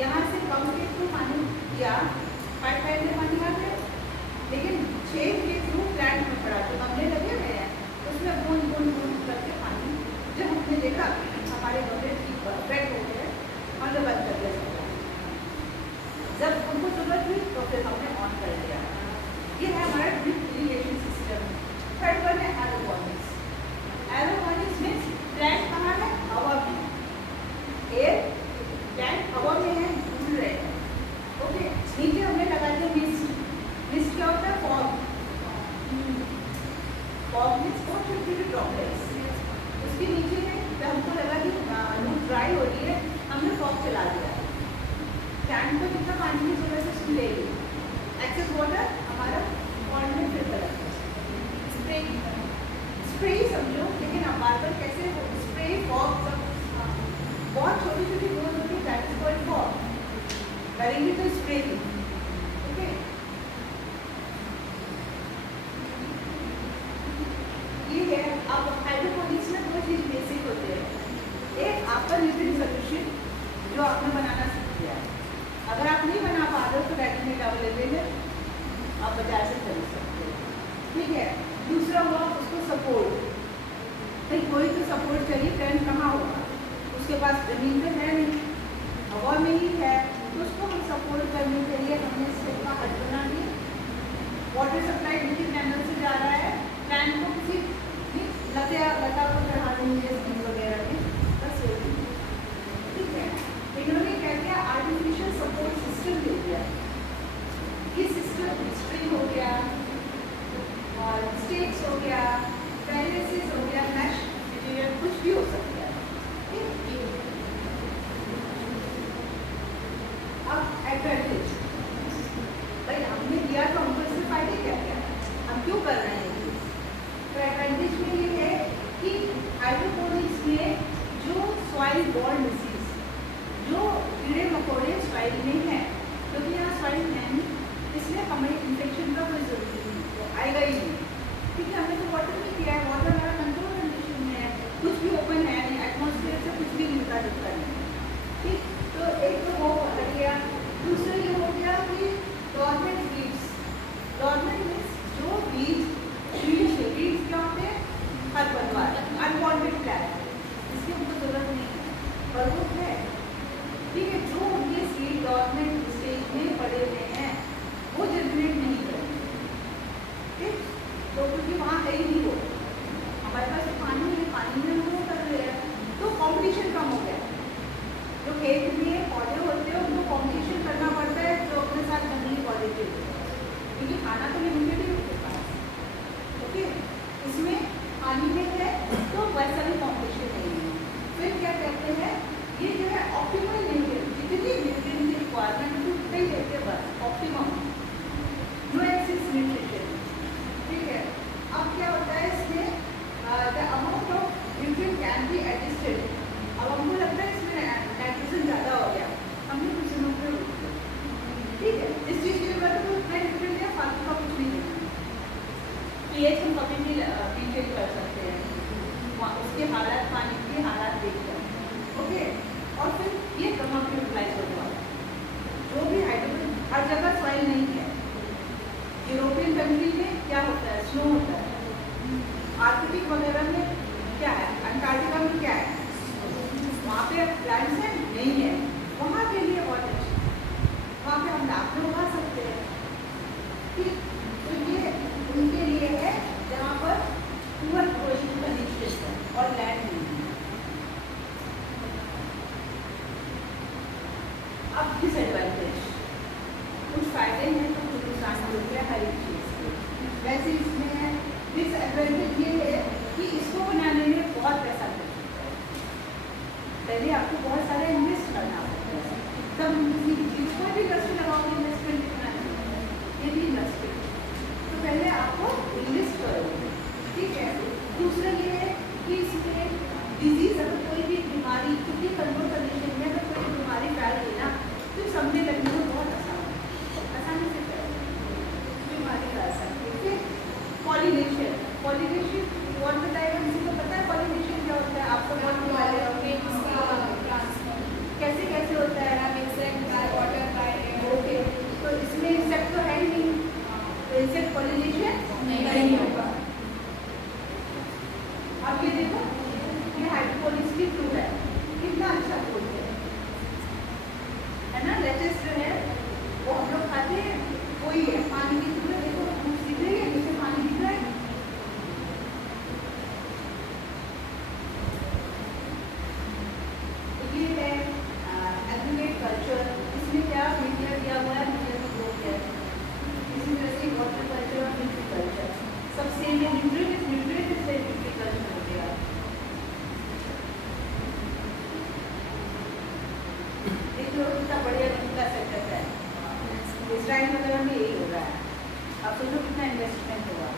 यहाँ से पंप के थ्रू पानी या पाइप में पानी आ गया, लेकिन छेद के थ्रू प्लांट में पड़ा, तो गमले लगे हुए हैं, उसमें बूंद बूंद बूंद करके पानी, जब हमने देखा हमारे गमले ठीक वेट हो गए, हमने बंद कर दिया। जब उनको जरूरत हुई तो फिर हमने ऑन कर दिया। ये है हमारा drip irrigation system. Third one है एरोपोनिक्स। एरोपोनिक्स मीन्स प्लांट कहाँ है, हवा में, एयर प्लांट हवा में है, घूम रहे हैं, ओके। नीचे हमने लगा दिया मिस्ट। मिस्ट क्या होता है, फॉग। फॉग मीन्स बहुत छोटे छोटे ड्रॉपलेट्स, उसके नीचे में जब हमको लगा कि लूप ड्राई हो रही है, हमने फॉग चला दिया। प्लांट को कितना पानी की जरूरत है उसको ले ली, एक्सेस वाटर हमारा पॉन्ड में फिर कर स्प्रे, स्प्रे ही समझो, लेकिन अब बार बार कैसे स्प्रे फॉग सब बहुत छोटी छोटी बूंद होती है, दैट इज कॉल्ड फॉग। करेंगे तो स्प्रे, ओके। ये है, अब हाइड्रोपोनिक्स में दो चीज बेसिक होते हैं, एक आपका न्यूट्रिएंट सोल्यूशन जो आपने बनाना सीख लिया है, अगर आप नहीं बना पा रहे हो तो रेडीमेड अवेलेबल है, आप बाजार से खरीद सकते हो, ठीक है। दूसरा हुआ उसको सपोर्ट, भाई कोई तो सपोर्ट चाहिए, प्लांट कहाँ होगा, उसके पास जमीन पे है नहीं, हवा में ही है, तो उसको हम सपोर्ट करने के लिए हमने स्टेप का हट बना दिया। वाटर सप्लाई नीचे कैनल से जा रहा है, प्लांट को किसी लता को चढ़ा देंगे वगैरह में, बस हो गई, ठीक है। इन्होंने क्या किया, आर्टिफिशियल सपोर्ट सिस्टम दे दिया। ये सिस्टम स्ट्रिंग हो गया और स्टेक्स हो गया, पैलेसेस हो गया, मैश मटेरियल कुछ भी हो सकता है, ठीक। अब एडवांटेज, भाई हमने दिया तो हमको इससे फायदे क्या क्या, हम क्यों कर रहे हैं ये, तो एडवांटेज में ये है कि हाइड्रोपोनिक्स में जो सॉइल बॉर्न डिसीज, जो कीड़े मकोड़े सॉइल में हैं, क्योंकि यहाँ सॉइल है नहीं, इसलिए हमें इन्फेक्शन का कोई जरूरत नहीं, तो आएगा ही नहीं, ठीक है। हमने तो वाटर में किया है, वाटर हमारा कंट्रोल कंडीशन में है, कुछ भी ओपन है नहीं, एटमोसफेयर से कुछ भी मिलता जुलता नहीं, ठीक। तो एक तो वो हट गया। दूसरा ये हो गया कि डॉर्मेंट वीड्स, डॉर्मेंट मीन्स जो बीज क्या होते हैं, खरपतवार, अनवांटेड प्लांट, इसकी हमको जरूरत नहीं है, पर वो है, ठीक है। जो उनके सीड डॉर्मेंट स्टेज में पड़े हुए हैं वो जर्मिनेट नहीं करेंगे, ठीक। तो क्योंकि वहाँ है ही नहीं, वो हमारे पास पानी है, पानी में हम वो कर रहे हैं, तो कॉम्पिटिशन कम हो गया। जो खेत में पौधे होते हैं उनको कॉम्पिटिशन करना पड़ता है जो अपने साथ जंगली पौधे के लिए, क्योंकि खाना तो लिमिटेड ही उनके पास, ओके। इसमें पानी में है तो वैसा भी कॉम्पिटिशन नहीं है। फिर क्या कहते हैं, ये जो है ऑप्टिमल न्यूट्रिएंट, जितनी न्यूट्रिएंट की रिक्वायरमेंट उतने ही देते हैं, बस ऑप्टिमम, नो एक्सेस न्यूट्रिशन, ठीक है। अब क्या होता है इसमें, the amount of nutrient can be adjusted. अब हमको लगता है इसमें नाइट्रोजन ज़्यादा हो गया, हमने कुछ दिनों पे रोक दिया, ठीक है। इस चीज़ की जरूरत है तो उतना न्यूट्रिएंट या फालतू का कुछ नहीं देना। पीएच हम कभी भी मेंटेन कर सकते हैं, उसके हालात, पानी के हालात देखकर, ओके। और फिर ये कहाँ पे यूटिलाइज होने वाला, जो भी हाइड्रोजन, हर जगह सॉइल नहीं है। यूरोपियन कंट्री में क्या होता है, स्नो होता है, आर्कटिक वगैरह में क्या है, अंटार्कटिका में क्या है, वहाँ पे प्लांट्स हैं नहीं है, वहाँ के लिए बहुत अच्छी, वहाँ पे हम लाभ में उगा सकते हैं, ठीक। तो ये उनके लिए है जहाँ पर पुअर ग्रोइंग कंडीशन है और लैंड नहीं है। अब डिसएडवांटेज, कुछ फायदे हैं तो कुछ नुकसान होते हैं हर एक चीज़ के। वैसे इसमें है डिसएडवांटेज ये है कि इसको बनाने में बहुत पैसा लगता है, पहले आपको बहुत सारा इन्वेस्ट करना होता है, तब किसी चीज़ को भी इंडस्ट्री लगाओगे, इन्वेस्टमेंट कितना है, ये भी इंडस्ट्री, तो पहले आपको इन्वेस्ट करोगे, ठीक है। दूसरा ये है कि इसमें डिजीज, अगर कोई भी बीमारी, क्योंकि कंट्रोल कंडीशन में अगर कोई बीमारी फैल गई ना तो समझने लगने में बहुत आसानी से फैल, लो कितना बढ़िया उनका सेटअप है। इसराइल वगैरह में यही हो रहा है। अब सोचो कितना इन्वेस्टमेंट होगा।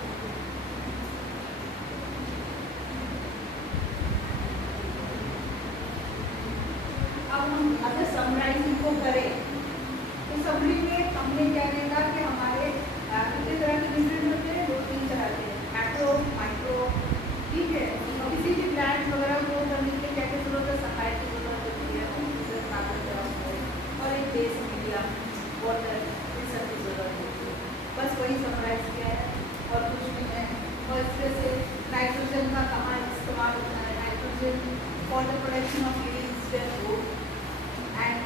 अब हम अगर समराइज इनको करें तो समरी में हमने क्या देखा कि हमारे कितने तरह के न्यूट्रिएंट होते हैं, 2-3 तरह के, मैक्रो, माइक्रो, ठीक है। और किसी भी प्लांट वगैरह को करने के लिए क्या क्या जरूरत है, सफाई की जरूरत होती है, और एक बेस मीडिया, वाटर, इन सब की जरूरत होती है। बस वही समराइज किया है और कुछ नहीं है। और इस तरह से नाइट्रोजन का कहाँ इस्तेमाल होता है, nitrogen for the production of living food and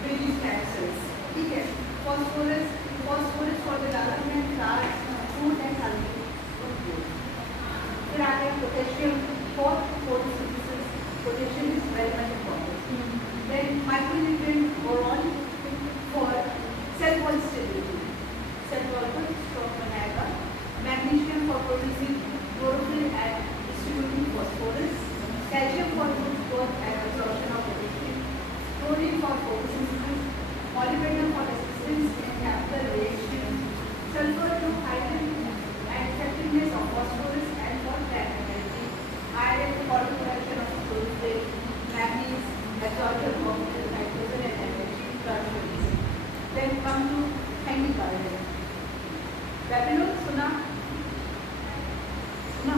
British cancers, ठीक है। Phosphorus for the development plants, food and health. फिर आ गया potassium for photosynthesis, potassium is very much important. Then micronutrient boron for cell wall stability, cell wall को strong बनाएगा। Magnesium for producing chlorophyll and distributing phosphorus, calcium for growth and absorption of potassium, chlorine for photosynthesis, molybdenum for assistance in chemical reaction, sulfur to heighten and effectiveness of phosphorus and for plant energy, iron for the production of chlorophyll, manganese, absorption of nitrogen and energy transfer. Then come to chemical. Babylon सुना? सुना?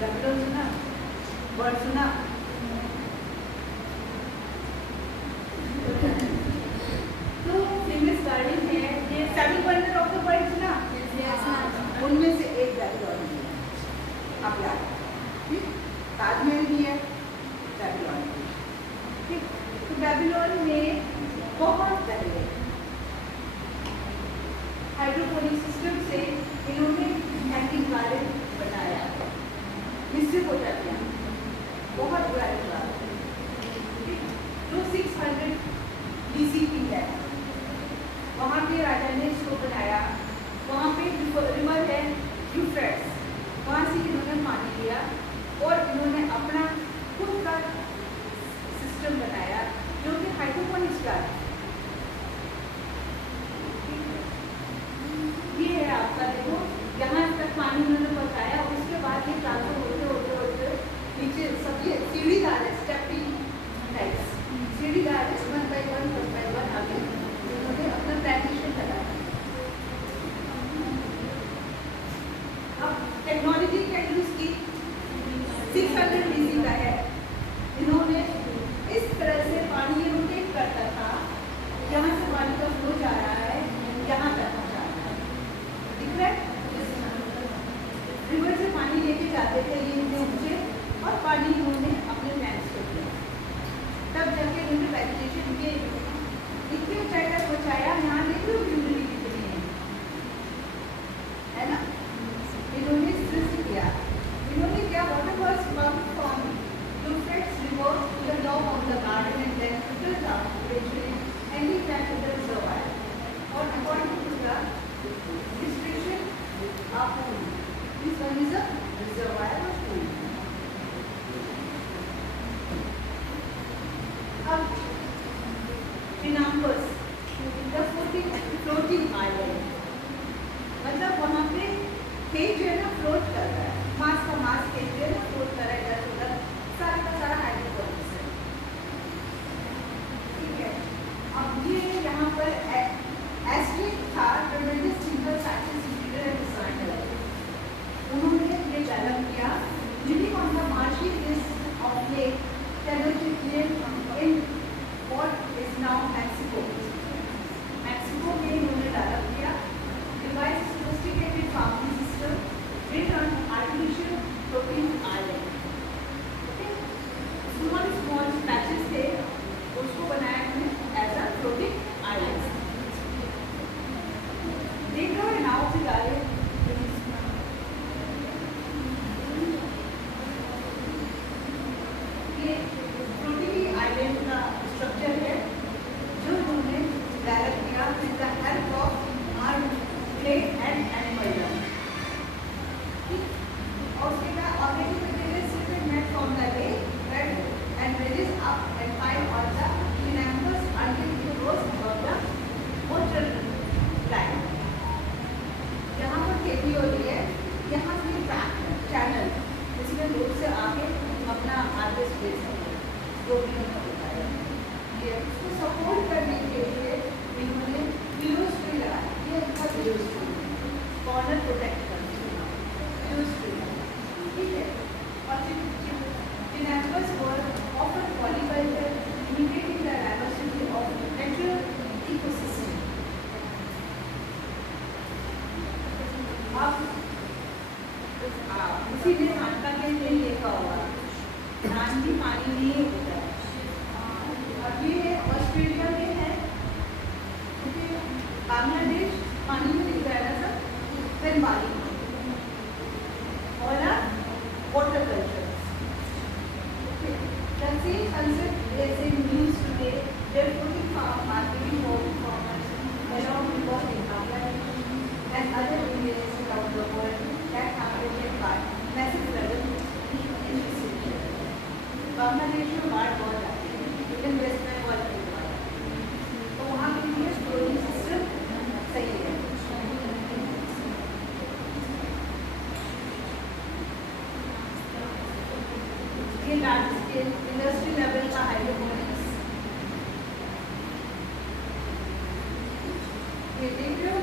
Babylon सुना? Word सुना? तो famous garden है, ये 7 wonder of the world ना, उनमें से एक बेबीलोन है। आप याद, ठीक, ताजमहल भी है, बेबीलोन भी, ठीक। तो बेबीलोन में बहुत पहले हाइड्रोपोनिक सिस्टम से इन्होंने हैंगिंग गार्डन बनाया, मिस्र को जाते हैं, बहुत बड़ा गार्डन, जो 600 BC की है। वहाँ पे राजा ने इसको बनाया। वहाँ पे रिवर है यूफ्रेट्स, वहाँ से इन्होंने पानी लिया और इन्होंने अपना खुद का सिस्टम बनाया जो कि हाइड्रोपोनिक्स का है। ये है आपका, देखो यहाँ तक पानी उन्होंने पहुँचाया, उसके बाद ये ट्रांसफर होते होते होते नीचे सब ये सीढ़ीदार है, स्टेपिंग टाइप्स, सीढ़ीदार है, 1 by 1 आगे उन्होंने अपना ट्रांजिशन कराया। अब टेक्नोलॉजी क्या यूज की, 600 BC का है। इन्होंने इस तरह से पानी ये रोटेट करता था, यहाँ से पानी का फ्लो जा रहा है, यहाँ तक पहुँचा रहा है, दिख रहा है। रिवर से पानी लेके जाते थे ये इतने ऊंचे, और पानी इन्होंने अपने टैंक्स को दिया, तब जाके इन्होंने वेजिटेशन के इतने ऊंचाई तक पहुँचाया। यहाँ देख लो ह्यूमिडिटी कितनी है ना। इन्होंने सृष्टि किया, इन्होंने क्या, water was come from Euphrates river to the top of the garden and then filtered out eventually and it can the reservoir, और according to the description of pool, this one is a reservoir of pool. अब Pinampus, the floating island, मतलब वहाँ पे खेत जो है ना float कर रहा है, मास का मास खेत जो है ना फ्लोट कर रहा है इधर उधर, सारा का सारा हाइड्रोपोनिक्स है, ठीक है। अब ये यहाँ पर एस्ट्रिक था, ट्रेमेंडस single scientist engineer and designer, उन्होंने ये डेवलप किया living on the marshy hills of Lake Tenochtitlan in what is now Mexico. Mexico में इन्होंने डेवलप किया, devised sophisticated farming system built on artificial floating island. Okay, small patches थे, उसको बनाया उन्होंने as a floating island. देख रहे हो नाव से जा रहे हैं, ये फ्लोटिंग आइलैंड का स्ट्रक्चर है जो उन्होंने डेवलप किया with the help of corner protect करते हैं, यूज ठीक है। और Cynanthus were often polycultured, imitating the diversity of natural ecosystem. अब उसी ने धान के लिए देखा होगा, धान भी पानी नहीं होता है। अब ये ऑस्ट्रेलिया में है, बांग्लादेश पानी में दिख रहा है ना सर, फिर बाली और water culture. The same concept is in use today. Barefooting marketing farmers along rivers in Bangladesh and other areas around the world that have been hit by massive flooding in this region. Bangladesh में बाढ़ बहुत आती है, लेकिन waste Bengal में बाढ़ आती है, तो वहाँ के लिए स्टोरेज सिस्टम सही है। ये लार्ज स्केल इंडस्ट्री लेवल का हाइड्रोपोनिक्स, ये देख रहे हो,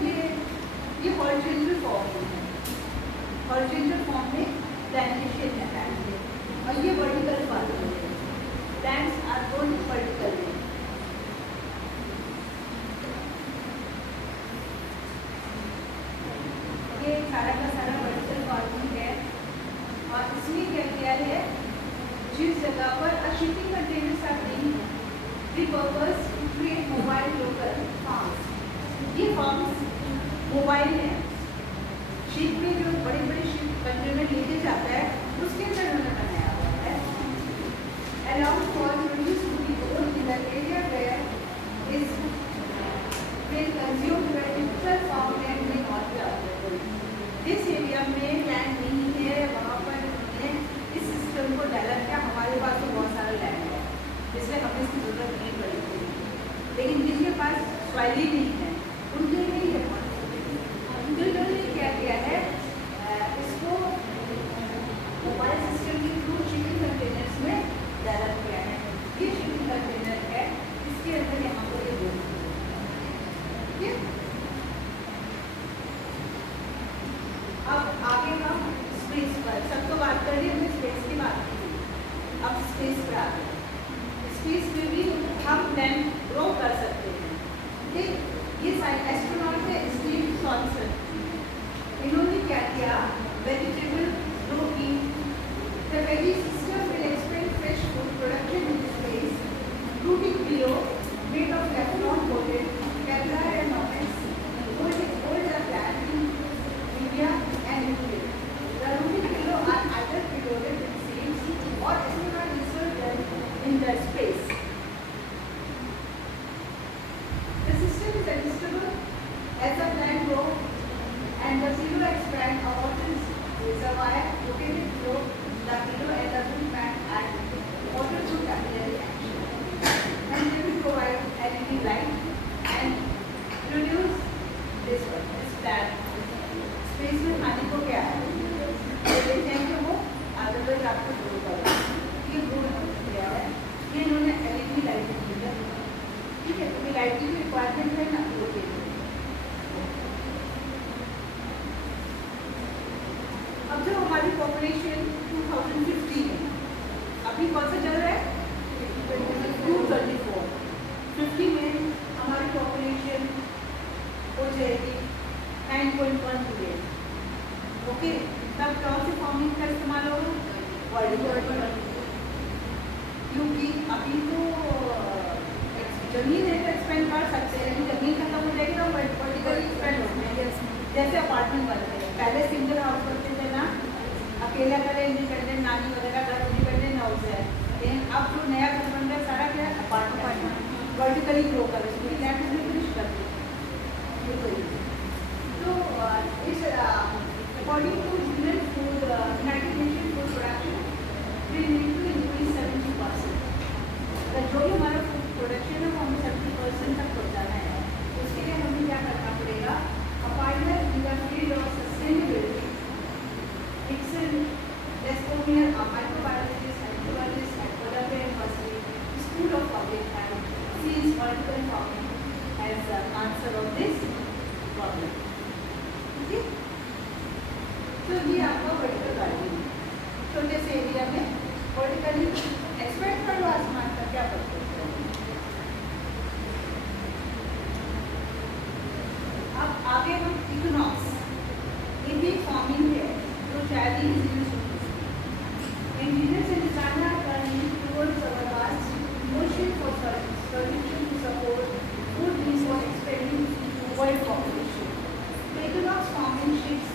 ये हॉरिजॉन्टल फॉर्म है, हॉरिजॉन्टल फॉर्म में प्लांटेशन है लैंड में, और ये वर्टिकल फार्मिंग है, प्लांट्स आर ग्रोन वर्टिकली। ये सारा का सारा वर्टिकल फार्मिंग है, और इसमें क्या किया है, जिस जगह पर shipping containers are being repurposed to create mobile local farms, ये फार्म्स मोबाइल हैं, शिप में जो बड़े बड़े शिप कंटेनर लेके जाता है उसके अंदर उन्होंने बनाया हुआ है। Allowed for produce to be grown in the area where is will consume where typical farm land में नॉट बी अवेलेबल। जिस एरिया में लैंड नहीं है वहाँ पर इस सिस्टम को डेवलप किया। हमारे पास तो बहुत सारा लैंड है, इसलिए हमें इसकी जरूरत नहीं पड़ेगी, लेकिन जिनके पास सॉइल ही नहीं है उनके लिए ये उन्होंने क्या किया है, इसको मोबाइल सिस्टम के थ्रू शिपिंग कंटेनर्स में डेवलप किया है। ये शिपिंग कंटेनर है, इसके अंदर यहाँ पर ये बोल ठीक है। अब आगे हम स्पेस पर, सब तो बात कर रही हमने स्पेस की बात की, अब स्पेस पर आ गए। स्पेस में भी हम लैंड ग्रो कर सकते हैं, ठीक। ये एस्ट्रोनॉट है स्टीव जॉनसन, इन्होंने क्या किया, वेजिटेबल ग्रो की the veggie system will expand fresh food production in space, rooting below made of Teflon coated Kevlar and Nomex hold the plant in media and nuclear. The rooting below are either preloaded with seeds or astronaut insert them in the space. The system is adjustable as the plant grows and the silo expand. A water reservoir located below the below and the root plant add water to capillary action, and they will provide LED light and produce this plant. Space में खाने को क्या है, देखते हैं कि वो otherwise आपको ग्रो करेगा, ये ग्रो किया है, ये इन्होंने LED लाइट दी है, ठीक है। तो लाइट की रिक्वायरमेंट है ना, वो के लिए। अब जो हमारी पॉपुलेशन 2015 है, अभी कौन सा चल रहा है, 234, 50 में हमारी पॉपुलेशन हो जाएगी 9.1 बिलियन, ओके। तब कौन सी फार्मिंग का इस्तेमाल होगा, वर्टिकल, क्योंकि अभी तो जमीन है तो एक्सपेंड कर सकते हैं, लेकिन जमीन खत्म हो जाएगी तो वर्टिकल एक्सपेंड होते हैं। जैसे अपार्टमेंट बनते हैं, पहले सिंगल हाउस बनते थे ना, अकेला घर इंडिपेंडेंट, नानी वगैरह घर इंडिपेंडेंट हाउस है, लेकिन अब जो नया घर बन रहा है सारा क्या है, अपार्टमेंट, वर्टिकली ग्रो कर उसकी लैंड फिनिश कर दो। तो इस according to union food United Nation food production will need to increase 70%। जो भी हमारा फूड प्रोडक्शन है वो हमें 70% तक पहुँचाना है। उसके लिए हमें क्या करना पड़ेगा, a partner in the field of sustainability, Dixon Lescomier, a microbiologist and ecologist at Columbia University School of Public Health, sees vertical farming as the answer of this problem. Okay? तो ये आपका वर्टिकल गार्डनिंग, छोटे से area में vertically expect कर लो आसमान का क्या परस्पेक्टिव है। अब आगे हम इक्विनॉक्स, ये भी फॉर्मिंग है तो शायद ही engineers and designers are turning towards our vast motion for solution to support food needs for expanding world population. The equinox forming ships,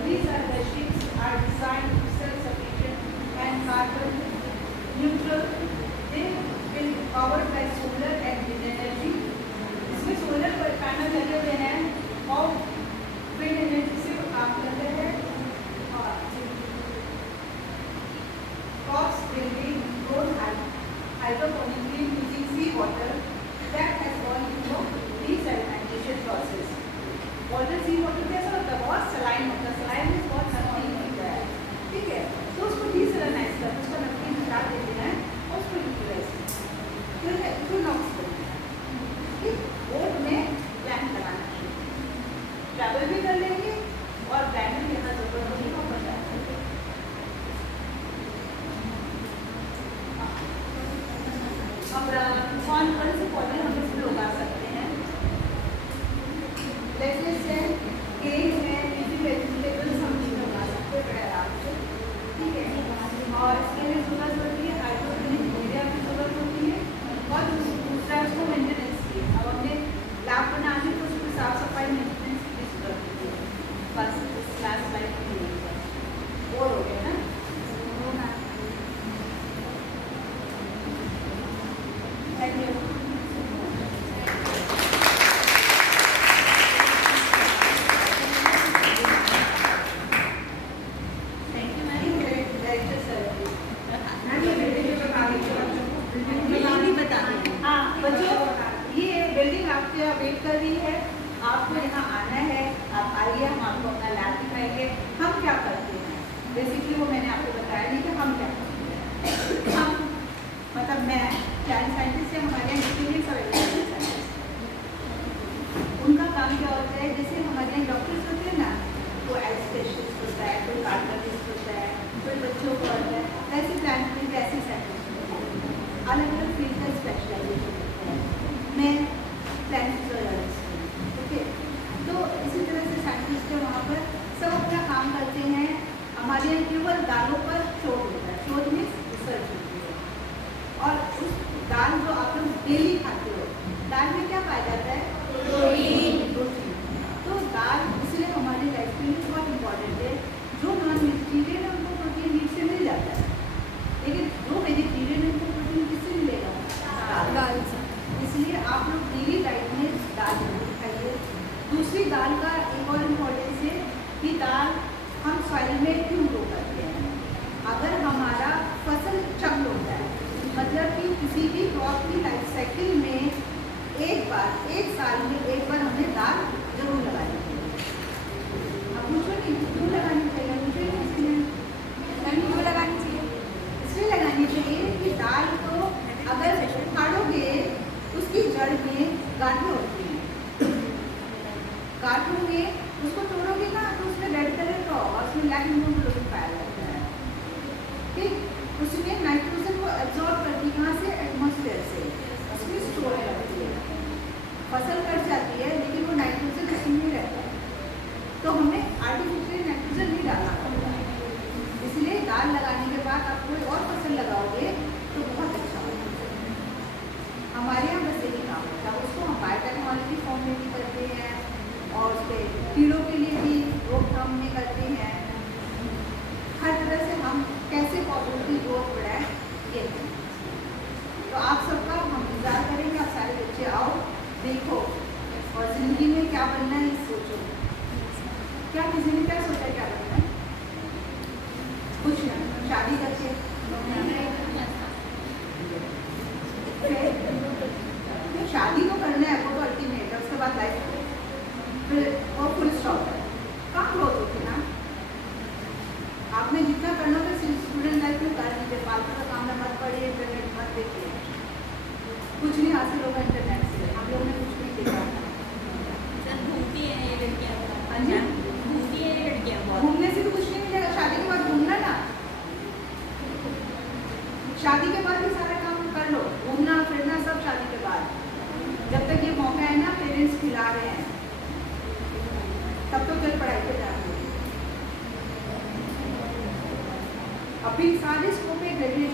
these are the ships are designed to self-sufficient and carbon neutral. They will be powered by solar and wind energy. इसमें solar panel लगे हुए हैं और wind energy से काम कर रहे हैं। Crops will be grown hydroponically using seawater that has gone into desalination process. Water seawater कैसा होता है? बहुत सलाइन होता है, सलाइन में बहुत नमकीन होता है, ठीक है? तो उसको डिसलाइनाइज कर, उसका नमकीन हटा देते हैं और उसको यूटिलाइज फिर है इक्विनॉक्स करते हैं, ठीक? बोट में प्लांट लगाना चाहिए, ट्रैवल भी कर लेंगे और प्लांट भी यहाँ जरूरत होगी वहाँ पर जाएंगे। कौन से पौधे हम इसमें उगा सकते हैं? जैसे से केक है, लीफी वेजिटेबल्स हम इसमें उगा सकते हैं बड़े आराम से, ठीक है? और इसके लिए जरूरत होती है हाइड्रोपोनिक एरिया की जरूरत होती है और दूसरा उसको मेंटेनेंस की। अब हमने लैब बनाने तो उसको साफ सफाई मेंटेनेंस की जरूरत होती है। बस इस क्लास लाइफ के लिए और हो गया ना। Thank you. वेट कर रही है, आपको यहाँ आना है, आप आइए, हम आपको अपना लैब दिखाएंगे। हम क्या करते हैं बेसिकली वो मैंने आपको बताया नहीं कि हम क्या करते हैं। हम मतलब मैं प्लांट साइंटिस्ट है, हमारे यहाँ एक्सपीरियंस और एग्रीकल्चर साइंटिस्ट, उनका काम क्या होता है? जैसे हमारे यहाँ डॉक्टर्स होते हैं ना, तो एज स्पेशलिस्ट होता है, कोई कार्डियोलॉजिस्ट होता है, कोई बच्चों को होता है, वैसे प्लांट में वैसे साइंटिस्ट होते हैं, अलग अलग फील्ड का स्पेशलाइजेशन होता है। मैं प्लांट फिजियोलॉजिस्ट हूँ, ओके? तो इसी तरह से साइंटिस्ट है, वहाँ पर सब अपना काम करते हैं। हमारे यहाँ केवल दालों पर शोध होता है, शोध में रिसर्च होती है। और उस दाल जो आप लोग डेली खाते हो, दाल में क्या पाया जाता है? प्रोटीन। तो दाल इसलिए हमारी लाइफ के लिए बहुत इम्पोर्टेंट है। जो नॉन वेजिटेरियन है उनको प्रोटीन मीट से मिल जाता है, लेकिन जो वेजिटेरियन है उनको प्रोटीन किससे मिलेगा? दाल से। इसलिए आप लोग डेली डाइट में दाल जरूर खाइए। दूसरी दाल का एक और इम्पोर्टेंस है कि दाल हम सॉइल में क्यों ग्रो करते हैं? अगर हमारा फसल चक्र होता है, मतलब कि किसी भी क्रॉप की लाइफ साइकिल में एक बार, एक साल में एक बार हमें दाल जरूर लगानी चाहिए। अब मुझे नहीं क्यों लगानी चाहिए? मुझे क्यों लगानी चाहिए? इसलिए लगानी चाहिए कि दाल को अगर उखाड़ोगे उसकी जड़ में गांठें होती हैं, काटोगे उसको तोड़ोगे ना तो उसमें रेड कलर का और उसमें ब्लैक हीमोग्लोबिन पाया जाता है, ठीक? उसमें नाइट्रोजन को एब्जॉर्ब करती है, कहाँ से? एटमॉस्फेयर से, उसमें स्टोर करती है। फसल कट जाती है लेकिन वो नाइट्रोजन उसमें नहीं रहता है, तो हमें आर्टिफिशियल नाइट्रोजन नहीं डालना पड़ता है। इसलिए दाल लगाने के बाद आप कोई और फसल लगाओगे तो बहुत अच्छा होगा। हमारे यहाँ बस यही काम होता है, उसको हम बायोटेक्नोलॉजी फॉर्म में भी करते हैं और उसके कीड़ों के लिए भी रोकथाम में करते हैं। हर तरह से हम कैसे पौधों की ग्रोथ बढ़ाएं ये। तो आप सबका हम इंतजार करेंगे, आप सारे बच्चे आओ, देखो और ज़िंदगी में क्या बनना है सोचो। क्या किसी ने क्या सोचा क्या बनना है? कुछ नहीं, शादी करके शादी तो करना है, वो तो अल्टीमेट है, उसके बाद लाइफ फिर और फुल स्टॉप है। काम बहुत होती ना, आपने जितना करना था स्टूडेंट लाइफ में कर लीजिए, फालतू का काम में मत पढ़िए, इंटरनेट मत देखिए, कुछ नहीं हासिल होगा इंटरनेट से। हम लोगों ने कुछ नहीं देखा। सर घूमती हैं ये लड़कियाँ? हाँ जी, घूमती हैं ये लड़कियाँ बहुत। घूमने से तो कुछ तब तो चल पढ़ाई पे ध्यान दो। अभी सारे स्कोप पे ग्रेजुएशन